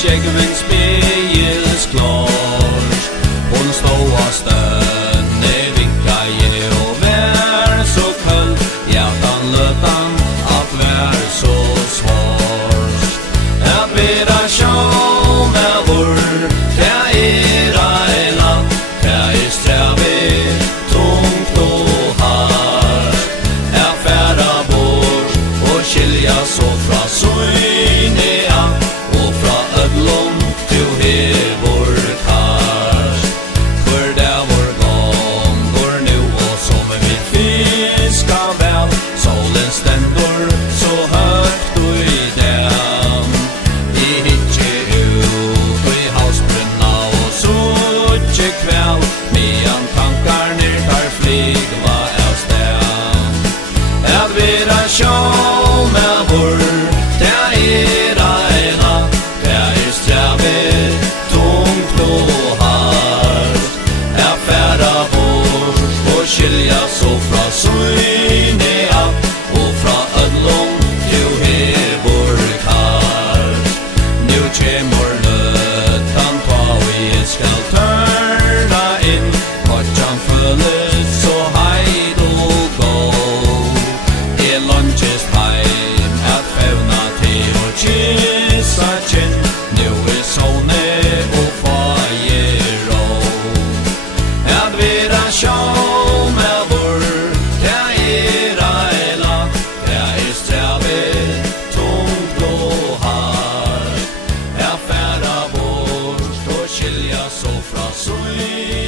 skjeggving spegelsklart. Hon stod av stønne, vinka jeg og vær så køll. Hjertan løtan at vær så svart. At vera sjål med vår, det ei land, det strævi, tungt og hardt. Færa bort og skilja så fra søynea, og fra ødlom til hevor kart. For det vår gang går nu, og som vi fiska vel, solen stendor så høgt og i dem. Vi hitje ut og i halsbrunna og suttje kväll, medan tankar nirkar flygva av sted. At vera sjål med vår, det eina, det strævi, tungt og hardt. At færa bort og skilja så fra søynea, og fra ødlom til hevor kart. Nu kjemur nøttan ta vi skal tørna inn, kvartjan føles så heid og god. Lunches heim at fevna til og kyssa kinn. Nu sovne og faje ro. At vera sjål med vår, det eila, det strævi, tungt og hardt. At færa bort og skilja så fra søy.